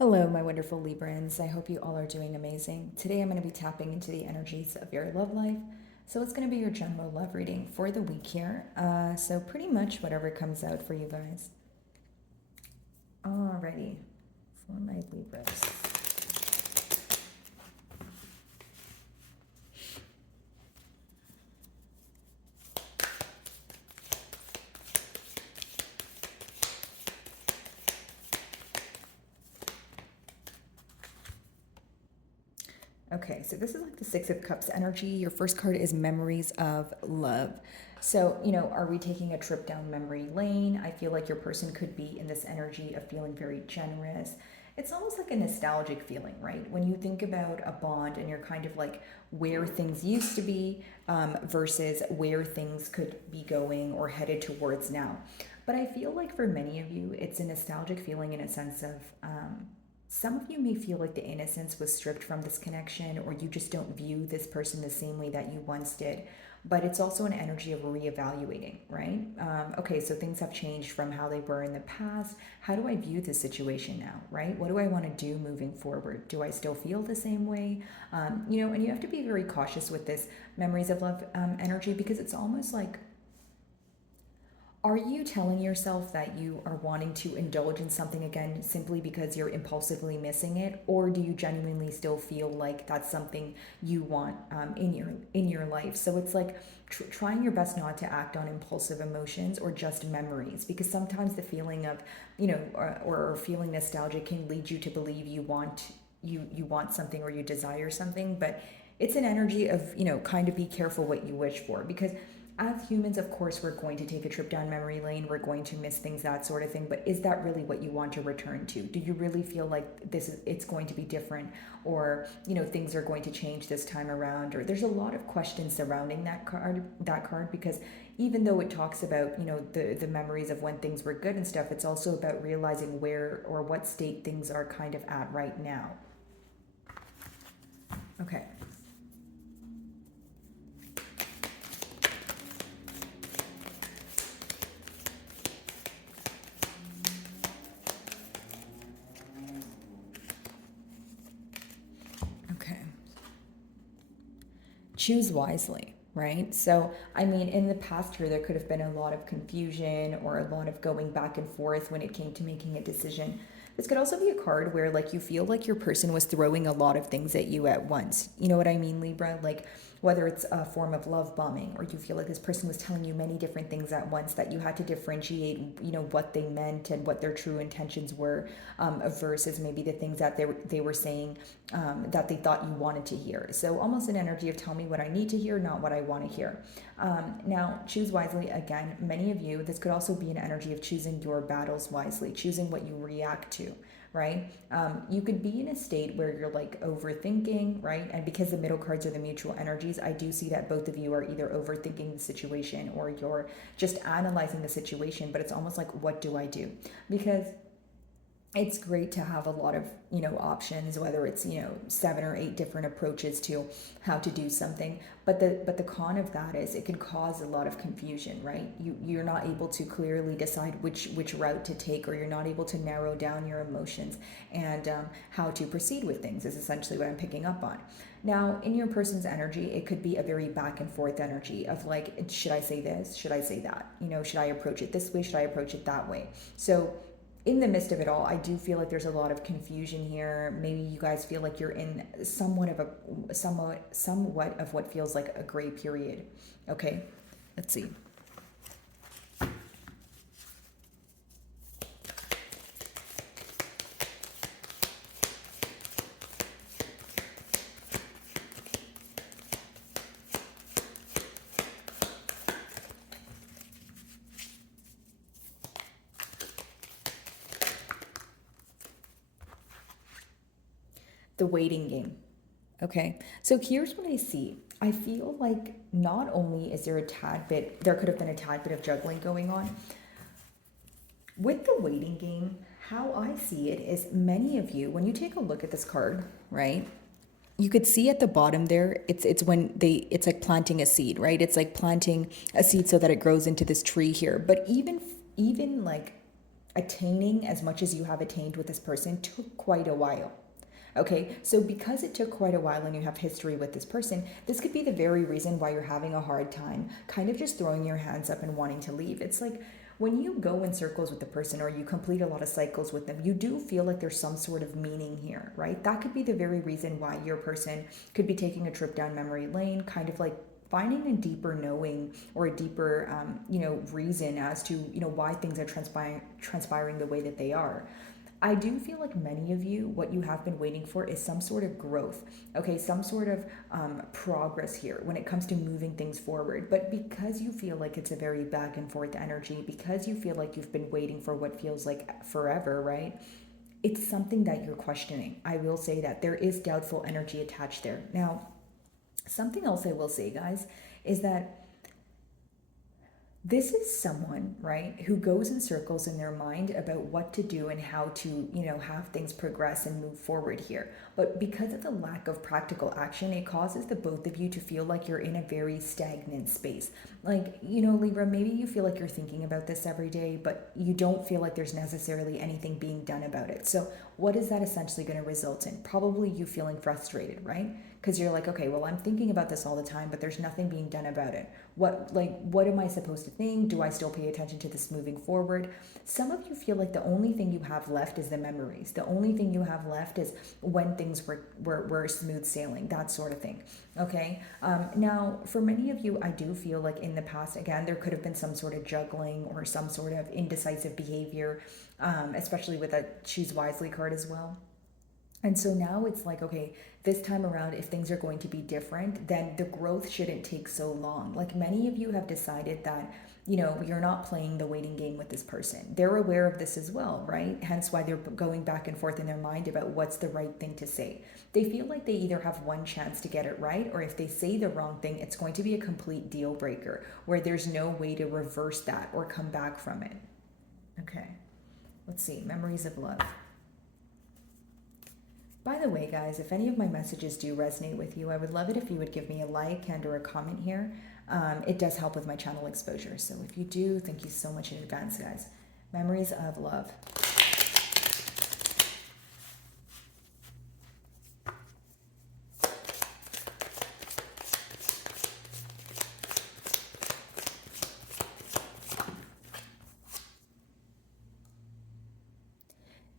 Hello, my wonderful Librans. I hope you all are doing amazing. Today I'm going to be tapping into the energies of your love life. So it's going to be your general love reading for the week here. So pretty much whatever comes out for you guys. Alrighty, for my Libras. Okay, so this is like the Six of Cups energy. Your first card is Memories of Love. So, are we taking a trip down memory lane? I feel like your person could be in this energy of feeling very generous. It's almost like a nostalgic feeling, right? When you think about a bond and you're kind of like where things used to be versus where things could be going or headed towards now. But I feel like for many of you, it's a nostalgic feeling in a sense of some of you may feel like the innocence was stripped from this connection, or you just don't view this person the same way that you once did. But it's also an energy of reevaluating, right? Okay, so things have changed from how they were in the past. How do I view this situation now, right? What do I want to do moving forward? Do I still feel the same way? And you have to be very cautious with this memories of love energy, because it's almost like, are you telling yourself that you are wanting to indulge in something again simply because you're impulsively missing it, or do you genuinely still feel like that's something you want in your life? So it's like trying your best not to act on impulsive emotions or just memories, because sometimes the feeling of or feeling nostalgic can lead you to believe you want something or you desire something, but it's an energy of kind of be careful what you wish for, because as humans, of course, we're going to take a trip down memory lane. We're going to miss things, that sort of thing. But is that really what you want to return to? Do you really feel like it's going to be different, or things are going to change this time around? Or there's a lot of questions surrounding that card, because even though it talks about the memories of when things were good and stuff, it's also about realizing where or what state things are kind of at right now. Okay. Okay. Choose wisely, right? So, I mean, in the past here, there could have been a lot of confusion or a lot of going back and forth when it came to making a decision. This could also be a card where, like, you feel like your person was throwing a lot of things at you at once. You know what I mean, Libra? Like, whether it's a form of love bombing, or you feel like this person was telling you many different things at once that you had to differentiate, what they meant and what their true intentions were, versus maybe the things that they were saying that they thought you wanted to hear. So almost an energy of tell me what I need to hear, not what I want to hear. Now, choose wisely. Again, many of you, this could also be an energy of choosing your battles wisely, choosing what you react to, right? You could be in a state where you're like overthinking, right? And because the middle cards are the mutual energies, I do see that both of you are either overthinking the situation or you're just analyzing the situation, but it's almost like, what do I do? Because it's great to have a lot of options, whether it's 7 or 8 different approaches to how to do something, but the con of that is it can cause a lot of confusion, right? You're not able to clearly decide which route to take, or you're not able to narrow down your emotions and how to proceed with things, is essentially what I'm picking up on. Now, in your person's energy, it could be a very back and forth energy of like, should I say this, should I say that, should I approach it this way, should I approach it that way? So in the midst of it all, I do feel like there's a lot of confusion here. Maybe you guys feel like you're in somewhat of what feels like a gray period. Okay, let's see. The waiting game. Okay, so here's what I see. I feel like not only is there there could have been a tad bit of juggling going on. With the waiting game, how I see it is many of you, when you take a look at this card, right? You could see at the bottom there, it's like planting a seed, right? It's like planting a seed so that it grows into this tree here. But even like attaining as much as you have attained with this person took quite a while. Okay, so because it took quite a while and you have history with this person, this could be the very reason why you're having a hard time kind of just throwing your hands up and wanting to leave. It's like when you go in circles with the person or you complete a lot of cycles with them, you do feel like there's some sort of meaning here, right? That could be the very reason why your person could be taking a trip down memory lane, kind of like finding a deeper knowing or a deeper reason as to why things are transpiring the way that they are. I do feel like many of you, what you have been waiting for is some sort of growth, okay, some sort of progress here when it comes to moving things forward. But because you feel like it's a very back and forth energy, because you feel like you've been waiting for what feels like forever, right? It's something that you're questioning. I will say that there is doubtful energy attached there. Now, something else I will say, guys, is that this is someone, right, who goes in circles in their mind about what to do and how to, have things progress and move forward here. But because of the lack of practical action, it causes the both of you to feel like you're in a very stagnant space. Like, Libra, maybe you feel like you're thinking about this every day, but you don't feel like there's necessarily anything being done about it. So what is that essentially going to result in? Probably you feeling frustrated, right? Because you're like, okay, well, I'm thinking about this all the time, but there's nothing being done about it. What am I supposed to think? Do I still pay attention to this moving forward? Some of you feel like the only thing you have left is the memories. The only thing you have left is when things were smooth sailing, that sort of thing. Okay. Now, for many of you, I do feel like in the past, again, there could have been some sort of juggling or some sort of indecisive behavior, especially with a choose wisely card as well. And so now it's like, okay, this time around, if things are going to be different, then the growth shouldn't take so long. Like many of you have decided that, you're not playing the waiting game with this person. They're aware of this as well, right? Hence why they're going back and forth in their mind about what's the right thing to say. They feel like they either have one chance to get it right, or if they say the wrong thing, it's going to be a complete deal breaker where there's no way to reverse that or come back from it. Okay, let's see, memories of love. By the way, guys, if any of my messages do resonate with you, I would love it if you would give me a like and or a comment here. It does help with my channel exposure. So if you do, thank you so much in advance, guys. Memories of love.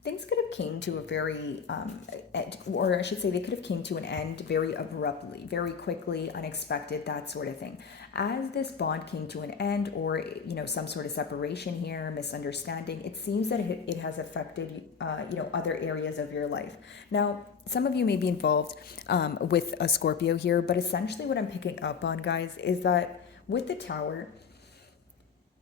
Things could have came to a very, or I should say they could have came to an end very abruptly, very quickly, unexpected, that sort of thing. As this bond came to an end or, some sort of separation here, misunderstanding, it seems that it has affected, other areas of your life. Now, some of you may be involved with a Scorpio here, but essentially what I'm picking up on, guys, is that with the Tower,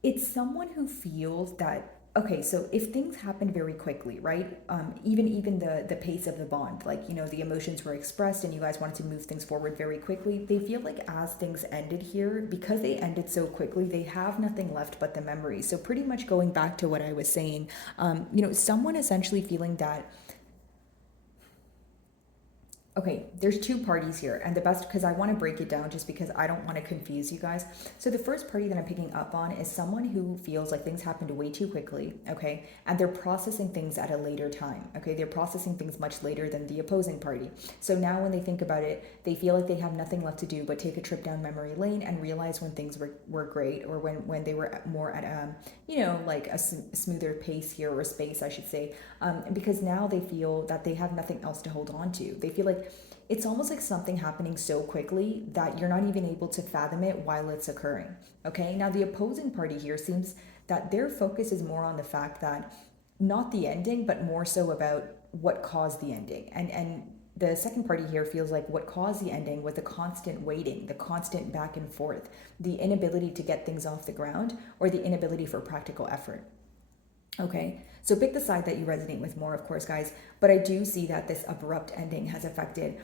it's someone who feels that, okay, so if things happen very quickly, right? Even the pace of the bond, like, the emotions were expressed and you guys wanted to move things forward very quickly, they feel like as things ended here, because they ended so quickly, they have nothing left but the memories. So pretty much going back to what I was saying, someone essentially feeling that, okay, there's two parties here, and the best, because I want to break it down just because I don't want to confuse you guys. So the first party that I'm picking up on is someone who feels like things happened way too quickly, okay, and they're processing things at a later time, okay, they're processing things much later than the opposing party. So now when they think about it, they feel like they have nothing left to do but take a trip down memory lane and realize when things were great, or when they were more at like a smoother pace here, or space, I should say, because now they feel that they have nothing else to hold on to. They feel like it's almost like something happening so quickly that you're not even able to fathom it while it's occurring. Okay, now the opposing party here seems that their focus is more on the fact that not the ending, but more so about what caused the ending. And the second party here feels like what caused the ending was the constant waiting, the constant back and forth, the inability to get things off the ground, or the inability for practical effort. Okay, so pick the side that you resonate with more, of course, guys. But I do see that this abrupt ending has affected,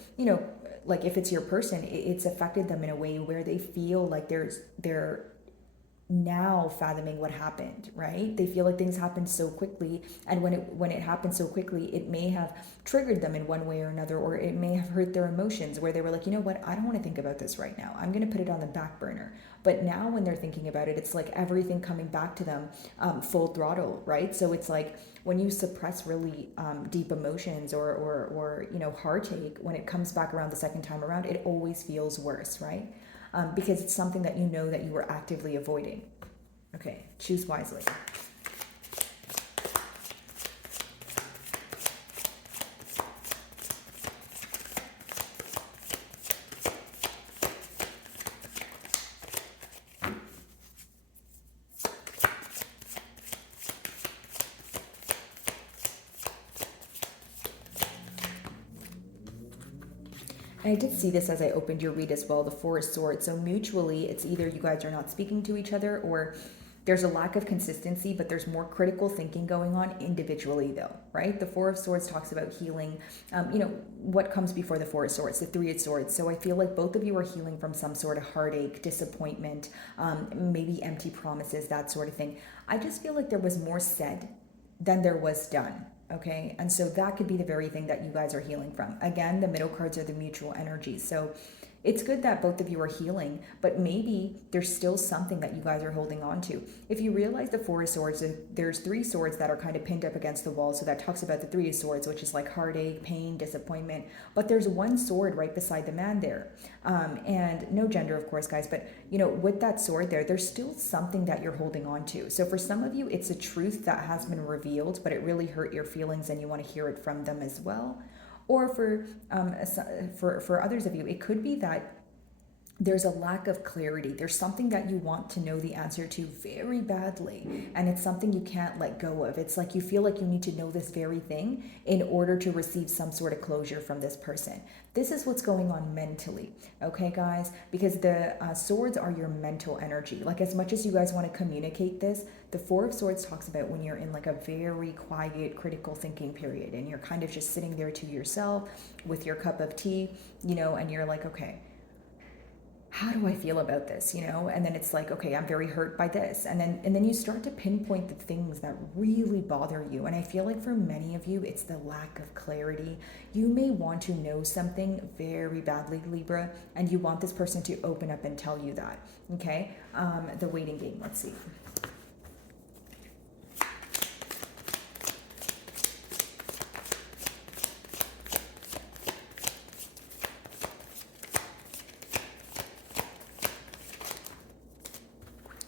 like if it's your person, it's affected them in a way where they feel like they're now fathoming what happened, right? They feel like things happened so quickly, and when it happened so quickly, it may have triggered them in one way or another, or it may have hurt their emotions where they were like, you know what, I don't want to think about this right now. I'm going to put it on the back burner. But now when they're thinking about it, it's like everything coming back to them, full throttle, right? So it's like when you suppress really deep emotions or heartache, when it comes back around the second time around, it always feels worse, right? Because it's something that you know that you were actively avoiding. Okay, choose wisely. And I did see this as I opened your read as well, the Four of Swords. So mutually, it's either you guys are not speaking to each other, or there's a lack of consistency, but there's more critical thinking going on individually though, right? The Four of Swords talks about healing. What comes before the Four of Swords? The Three of Swords. So I feel like both of you are healing from some sort of heartache, disappointment, maybe empty promises, that sort of thing. I just feel like there was more said than there was done. Okay, and so that could be the very thing that you guys are healing from. Again, the middle cards are the mutual energies. So it's good that both of you are healing, but maybe there's still something that you guys are holding on to. If you realize the Four of Swords, there's three swords that are kind of pinned up against the wall. So that talks about the Three of Swords, which is like heartache, pain, disappointment. But there's one sword right beside the man there. And no gender, of course, guys, but with that sword there's still something that you're holding on to. So for some of you, it's a truth that has been revealed, but it really hurt your feelings and you want to hear it from them as well. Or for others of you, it could be that there's a lack of clarity. There's something that you want to know the answer to very badly, and it's something you can't let go of. It's like you feel like you need to know this very thing in order to receive some sort of closure from this person. This is what's going on mentally, okay, guys? Because the swords are your mental energy. Like, as much as you guys want to communicate this, the Four of Swords talks about when you're in like a very quiet, critical thinking period, and you're kind of just sitting there to yourself with your cup of tea, and you're like, okay, how do I feel about this? And then it's like, okay, I'm very hurt by this. And then you start to pinpoint the things that really bother you. And I feel like for many of you, it's the lack of clarity. You may want to know something very badly, Libra, and you want this person to open up and tell you that. Okay? The waiting game, let's see.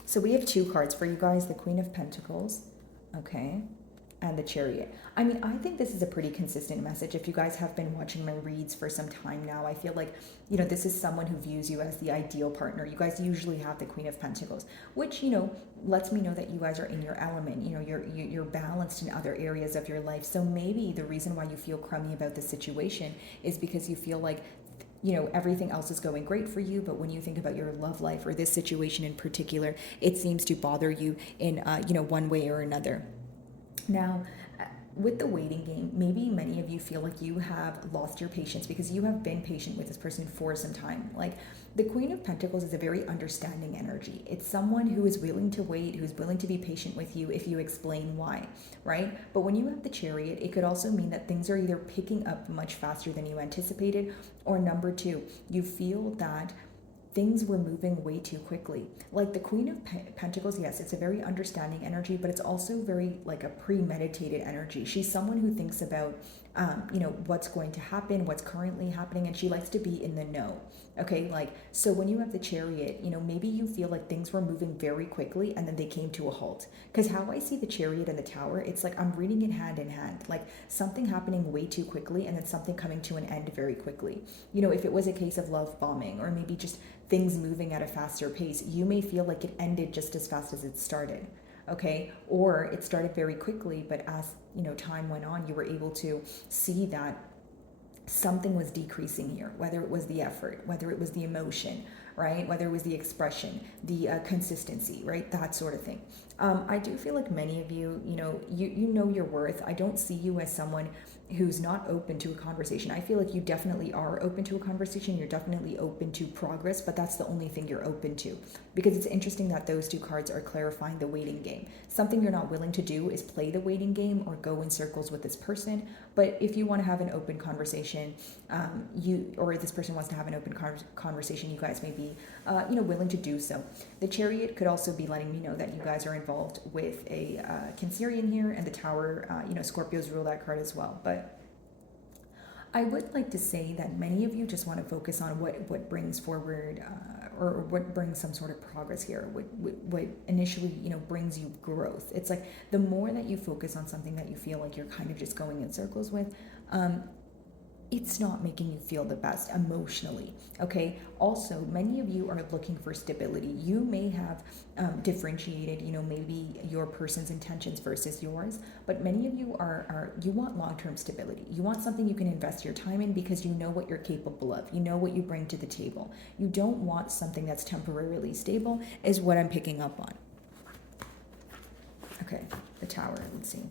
So we have two cards for you guys, the Queen of Pentacles, okay, and the Chariot. I mean, I think this is a pretty consistent message. If you guys have been watching my reads for some time now, I feel like, this is someone who views you as the ideal partner. You guys usually have the Queen of Pentacles, which, lets me know that you guys are in your element. You're balanced in other areas of your life. So maybe the reason why you feel crummy about the situation is because you feel like everything else is going great for you, but when you think about your love life or this situation in particular, it seems to bother you in, one way or another. Now, with the waiting game, maybe many of you feel like you have lost your patience because you have been patient with this person for some time. Like, the Queen of Pentacles is a very understanding energy. It's someone who is willing to wait, who's willing to be patient with you if you explain why, right? But when you have the Chariot, it could also mean that things are either picking up much faster than you anticipated, or number two, you feel that things were moving way too quickly. Like the Queen of Pentacles, yes, it's a very understanding energy, but it's also very like a premeditated energy. She's someone who thinks about, what's going to happen, what's currently happening, and she likes to be in the know. Okay, so when you have the Chariot, maybe you feel like things were moving very quickly and then they came to a halt. Because how I see the Chariot and the Tower, it's like I'm reading it hand in hand, like something happening way too quickly and then something coming to an end very quickly. If it was a case of love bombing or maybe just things moving at a faster pace, you may feel like it ended just as fast as it started. Okay, or it started very quickly, but as time went on, you were able to see that something was decreasing here, whether it was the effort, whether it was the emotion, right? Whether it was the expression, the consistency, right? That sort of thing. I do feel like many of you, you know your worth. I don't see you as someone who's not open to a conversation. I feel like you definitely are open to a conversation. You're definitely open to progress, but that's the only thing you're open to. Because it's interesting that those two cards are clarifying the waiting game. Something you're not willing to do is play the waiting game or go in circles with this person. But if you want to have an open conversation, or this person wants to have an open conversation, you guys may be, willing to do so. The Chariot could also be letting me know that you guys are involved with a Cancerian here, and the Tower, Scorpios rule that card as well. But I would like to say that many of you just want to focus on what brings forward or what brings some sort of progress here, what initially, brings you growth. It's like the more that you focus on something that you feel like you're kind of just going in circles with, it's not making you feel the best emotionally, okay? Also, many of you are looking for stability. You may have differentiated, maybe your person's intentions versus yours, but many of you you want long-term stability. You want something you can invest your time in because you know what you're capable of. You know what you bring to the table. You don't want something that's temporarily stable, is what I'm picking up on. Okay, the Tower, let's see.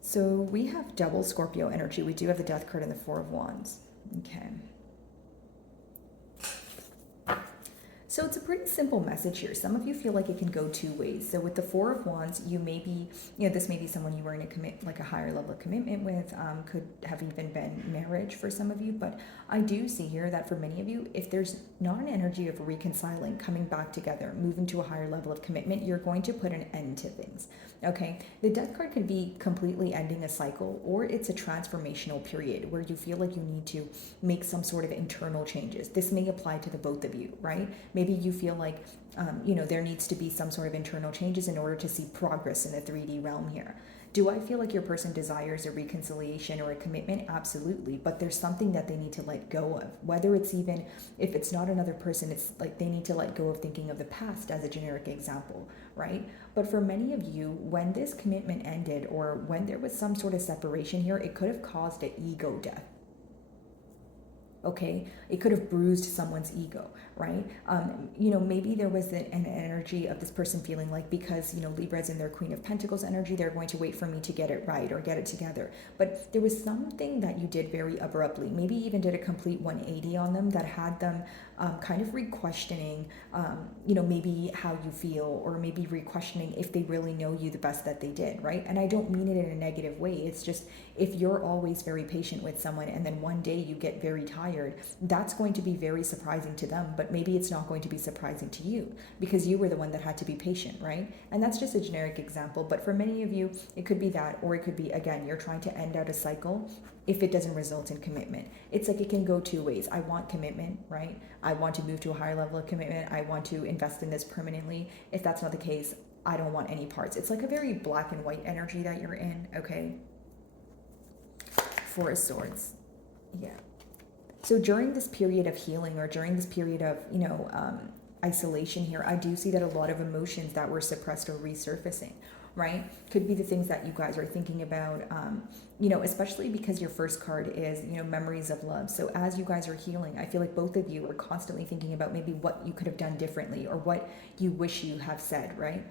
So we have double Scorpio energy. We do have the Death card and the Four of Wands. Okay. So it's a pretty simple message here. Some of you feel like it can go two ways. So with the Four of Wands, you may be, this may be someone you were in a higher level of commitment with, could have even been marriage for some of you. But I do see here that for many of you, if there's not an energy of reconciling, coming back together, moving to a higher level of commitment, you're going to put an end to things. Okay, the Death card could be completely ending a cycle, or it's a transformational period where you feel like you need to make some sort of internal changes. This may apply to the both of you, right? Maybe you feel like, there needs to be some sort of internal changes in order to see progress in the 3D realm here. Do I feel like your person desires a reconciliation or a commitment? Absolutely. But there's something that they need to let go of. Whether it's even, if it's not another person, it's like they need to let go of thinking of the past as a generic example, right? But for many of you, when this commitment ended or when there was some sort of separation here, it could have caused an ego death. Okay, it could have bruised someone's ego, right? Maybe there was an energy of this person feeling like because, Libra's in their Queen of Pentacles energy, they're going to wait for me to get it right or get it together. But there was something that you did very abruptly, maybe even did a complete 180 on them that had them kind of re-questioning, maybe how you feel, or maybe re-questioning if they really know you the best that they did, right? And I don't mean it in a negative way. It's just, if you're always very patient with someone and then one day you get very tired, that's going to be very surprising to them, but maybe it's not going to be surprising to you because you were the one that had to be patient, right? And that's just a generic example, but for many of you, it could be that, or it could be, again, you're trying to end out a cycle if it doesn't result in commitment. It's like it can go two ways. I want commitment, right? I want to move to a higher level of commitment. I want to invest in this permanently. If that's not the case, I don't want any parts. It's like a very black and white energy that you're in, okay? Four of Swords, yeah. So during this period of healing, or during this period of, isolation here, I do see that a lot of emotions that were suppressed are resurfacing, right? Could be the things that you guys are thinking about, especially because your first card is, memories of love. So as you guys are healing, I feel like both of you are constantly thinking about maybe what you could have done differently or what you wish you have said, right?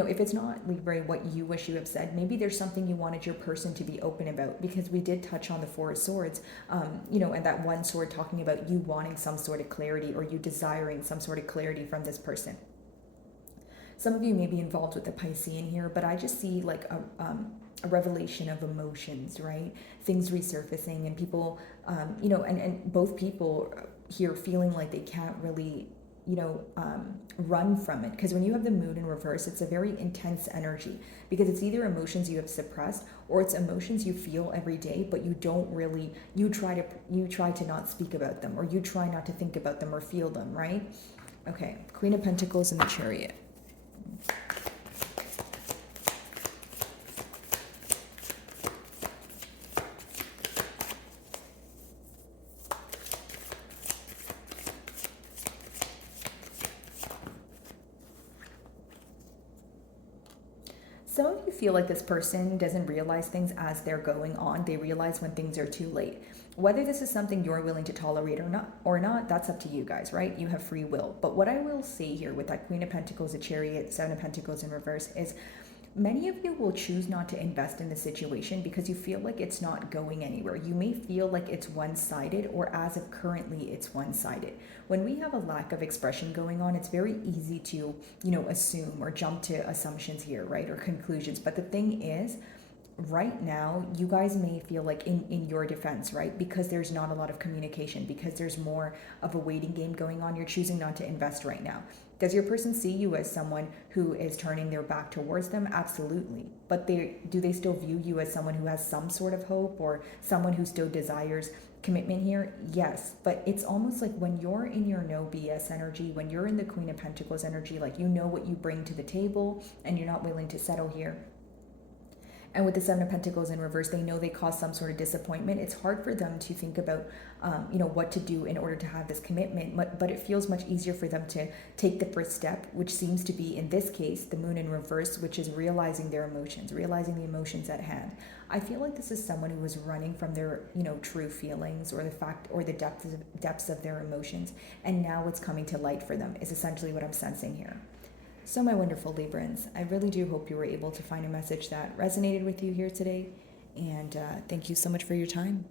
If it's not, Libra, what you wish you have said, maybe there's something you wanted your person to be open about, because we did touch on the Four of Swords, and that one sword talking about you wanting some sort of clarity, or you desiring some sort of clarity from this person. Some of you may be involved with the Piscean here, but I just see like a revelation of emotions, right? Things resurfacing, and people, and both people here feeling like they can't really run from it, because when you have the Moon in reverse, it's a very intense energy, because it's either emotions you have suppressed or it's emotions you feel every day, but you don't really, you try to not speak about them, or you try not to think about them or feel them, right? Okay, Queen of Pentacles and the Chariot. Some of you feel like this person doesn't realize things as they're going on. They realize when things are too late. Whether this is something you're willing to tolerate or not, that's up to you guys, right? You have free will. But what I will say here with that Queen of Pentacles, the Chariot, Seven of Pentacles in reverse is many of you will choose not to invest in the situation because you feel like it's not going anywhere. You may feel like it's one-sided, or as of currently, it's one-sided. When we have a lack of expression going on, it's very easy to, assume or jump to assumptions here, right? Or conclusions. But the thing is, right now, you guys may feel like in your defense, right? Because there's not a lot of communication, because there's more of a waiting game going on, you're choosing not to invest right now. Does your person see you as someone who is turning their back towards them? Absolutely. But do they still view you as someone who has some sort of hope, or someone who still desires commitment here? Yes. But it's almost like when you're in your no BS energy, when you're in the Queen of Pentacles energy, like you know what you bring to the table and you're not willing to settle here. And with the Seven of Pentacles in reverse, they know they caused some sort of disappointment. It's hard for them to think about, what to do in order to have this commitment. But it feels much easier for them to take the first step, which seems to be, in this case, the Moon in reverse, which is realizing their emotions, realizing the emotions at hand. I feel like this is someone who was running from their, true feelings, or the fact, or the depths of their emotions. And now what's coming to light for them is essentially what I'm sensing here. So my wonderful Librans, I really do hope you were able to find a message that resonated with you here today. And thank you so much for your time.